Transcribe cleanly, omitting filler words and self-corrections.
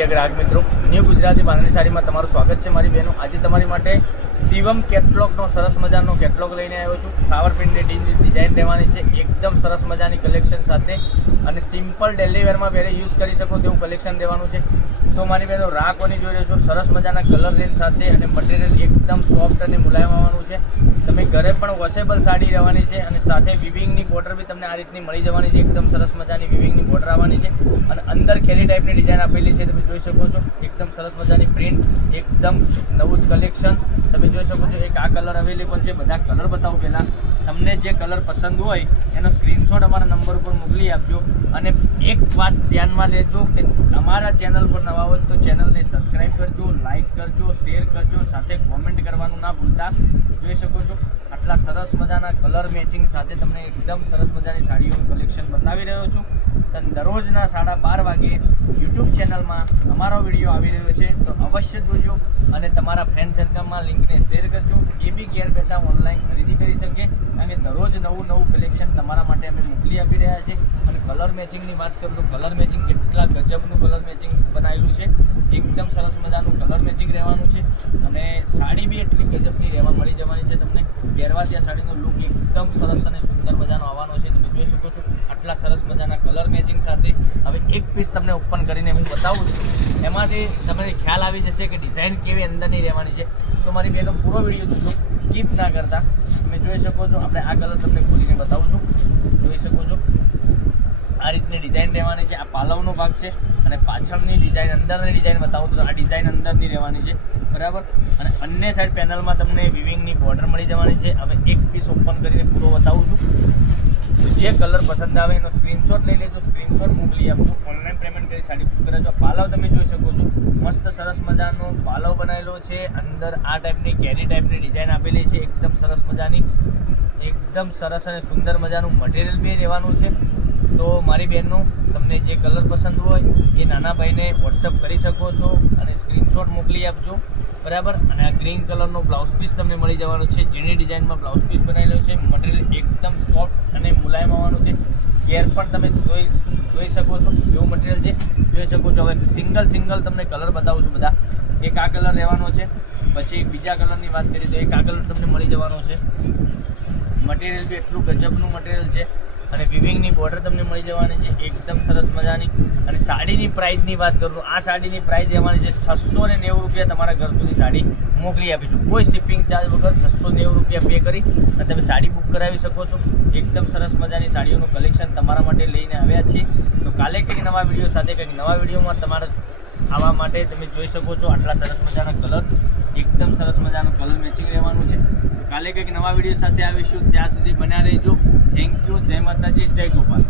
પ્રિય ગ્રાહક મિત્રો, ન્યૂ ગુજરાતી બાંધણી સાડીમાં તમારું સ્વાગત છે મારી બહેનો। આજે તમારી માટે શિવમ કેટલોગનો સરસ મજાનો કેટલોગ લઈને આવ્યો છું। ફ્લાવર પ્રિન્ટની ડિઝાઇન રહેવાની છે, એકદમ સરસ મજાની કલેક્શન સાથે અને સિમ્પલ ડેલી વેરમાં પહેરે યુઝ કરી શકો તેવું કલેક્શન રહેવાનું છે। તો મારી બહેનો રાહ કોની જોઈ રહ્યો છો, સરસ મજાના કલર રેન્જ સાથે અને મટીરિયલ એકદમ સોફ્ટ અને મુલાયમ આવવાનું છે। તમે ઘરે પણ વોશેબલ સાડી રહેવાની છે અને સાથે વિવિંગની બોર્ડર બી તમને આ રીતની મળી જવાની છે। એકદમ સરસ મજાની વિવિંગની બોર્ડર આવવાની છે અને અંદર ખેરી ટાઈપની ડિઝાઇન આપેલી છે, તમે જોઈ શકો છો। એકદમ સરસ મજાની પ્રિન્ટ, એકદમ નવું જ કલેક્શન તમે જોઈ શકો છો। એક આ કલર અવેલેબલ છે, બધા કલર બતાવું પહેલાં। તમને જે કલર પસંદ હોય એનો સ્ક્રીનશોટ અમારા નંબર ઉપર મોકલી આપજો। અને એક વાત ધ્યાનમાં લેજો કે અમારા ચેનલ પર નવા હોય તો ચેનલને સબસ્ક્રાઈબ કરજો, લાઇક કરજો, શેર કરજો, સાથે કોમેન્ટ કરવાનું ના ભૂલતા। જોઈ શકો છો આટલા સરસ મજાના કલર મેચિંગ સાથે તમને એકદમ સરસ મજાની સાડીઓનું કલેક્શન બતાવી રહ્યો છું। દરરોજના 12:30 વાગે યુટ્યુબ ચેનલમાં અમારો વિડીયો આવી રહ્યો છે, તો અવશ્ય જોજો અને તમારા ફ્રેન્ડ સર્કલમાં લિંકને શેર કરજો, એ બી ઘેર બેઠા ઓનલાઈન ખરીદી કરી શકે। અને દરરોજ નવું કલેક્શન તમારા માટે અમે મોકલી આપી રહ્યા છીએ। અને કલર મેચિંગની વાત કરું તો કલર મેચિંગ કેટલા ગજબનું કલર મેચિંગ બનાવેલું છે, એકદમ સરસ મજાનું કલર મેચિંગ રહેવાનું છે અને સાડી બી એટલી ગજબની રહેવા મળી જવાની છે તમને। પહેરવાથી આ સાડીનો લુક એકદમ સરસ અને સુંદર મજાનો આવવાનો છે, તમે જોઈ શકો છો આટલા સરસ મજાના કલર મેચિંગ સાથે। હવે એક પીસ તમને ઓપન કરીને હું બતાવું છું, એમાંથી તમને ખ્યાલ આવી જશે કે ડિઝાઇન કેવી અંદરની રહેવાની છે। તો મારી બહેનો પૂરો વિડીયો જોજો, સ્કીપ ના કરતા। તમે જોઈ શકો છો, આપણે આ કલર તમને ખોલીને બતાવું છું, જોઈ શકો છો આ રીતની ડિઝાઇન રહેવાની છે। આ પાલવનો ભાગ છે અને પાછળની ડિઝાઇન, અંદરની ડિઝાઇન બતાવું તો આ ડિઝાઇન અંદરની રહેવાની છે, બરાબર। અને બંને સાઈડ પેનલમાં તમને વિવિંગની બોર્ડર મળી જવાની છે। હવે એક પીસ ઓપન કરીને પૂરો બતાવું છું, તો જે કલર પસંદ આવે એનો સ્ક્રીનશોટ લઈ લેજો, સ્ક્રીનશોટ મોકલી આપજો, ઓનલાઈન પેમેન્ટ કરી સાડી બુક કરાવજો। પાલવ તમે જોઈ શકો છો, મસ્ત સરસ મજાનો પાલવ બનાવેલો છે, અંદર આ ટાઈપની કેરી ટાઈપની ડિઝાઇન આપેલી છે, એકદમ સરસ મજાની, એકદમ સરસ અને સુંદર મજાનું મટીરિયલ બી રહેવાનું છે। તો મારી બહેનનું તમને જે કલર પસંદ હોય એ નાના ભાઈને વોટ્સઅપ કરી શકો છો અને સ્ક્રીનશોટ મોકલી આપજો, બરાબર। અને આ ગ્રીન કલરનો બ્લાઉઝ પીસ તમને મળી જવાનો છે, ઝીણી ડિઝાઇનમાં બ્લાઉઝ પીસ બનાવેલો છે, મટીરિયલ એકદમ સોફ્ટ અને મુલાયમ આવવાનું છે। ઘેર પણ તમે જોઈ શકો છો એવું મટીરિયલ છે, જોઈ શકો છો। હવે સિંગલ તમને કલર બતાવું છું બધા। એક આ કલર રહેવાનો છે, પછી બીજા કલરની વાત કરીએ તો એક આ કલર તમને મળી જવાનો છે। મટીરિયલ બી એટલું ગજબનું મટીરિયલ છે અને વિવિંગની બોર્ડર તમને મળી જવાની છે, એકદમ સરસ મજાની। અને સાડીની પ્રાઇસની વાત કરું તો આ સાડીની પ્રાઇસ રહેવાની છે 690 રૂપિયા। તમારા ઘર સુધી સાડી મોકલી આપીશું, કોઈ શિપિંગ ચાર્જ વગર 690 રૂપિયા પે કરી અને તમે સાડી બુક કરાવી શકો છો। એકદમ સરસ મજાની સાડીઓનું કલેક્શન તમારા માટે લઈને આવ્યા છીએ। તો કાલે કંઈક નવા વિડીયો સાથે કંઈક નવા વિડીયોમાં તમારા આવવા માટે તમે જોઈ શકો છો આટલા સરસ મજાના કલર, એકદમ સરસ મજાનું કલર મેચિંગ રહેવાનું છે। તો કાલે કંઈક નવા વિડીયો સાથે આવીશું, ત્યાં સુધી બન્યા રહેજો। થેન્ક યુ, જય માતાજી, જય ગોપાલ।